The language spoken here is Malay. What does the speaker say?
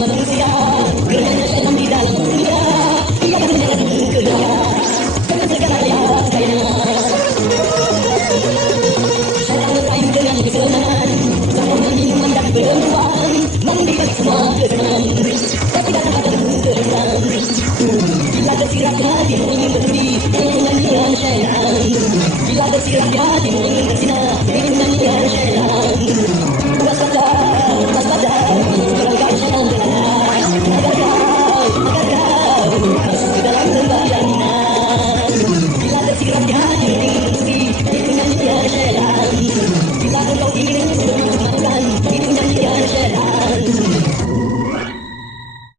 manusia, gerangan syaitan di dalam dunia, ia akan menyeret kedua. Dengan segala daya kekayaan, syaitan bersaing dengan kesenangan, zaman minuman dan perempuan, membikat semua kesenangan, tapi tak dapat kesenangan. Bila tersirat hatimu ingin berduri dengan nyanyian syaitan, bila tersirat hatimu ingin bersinar dengan nyanyian syaitan.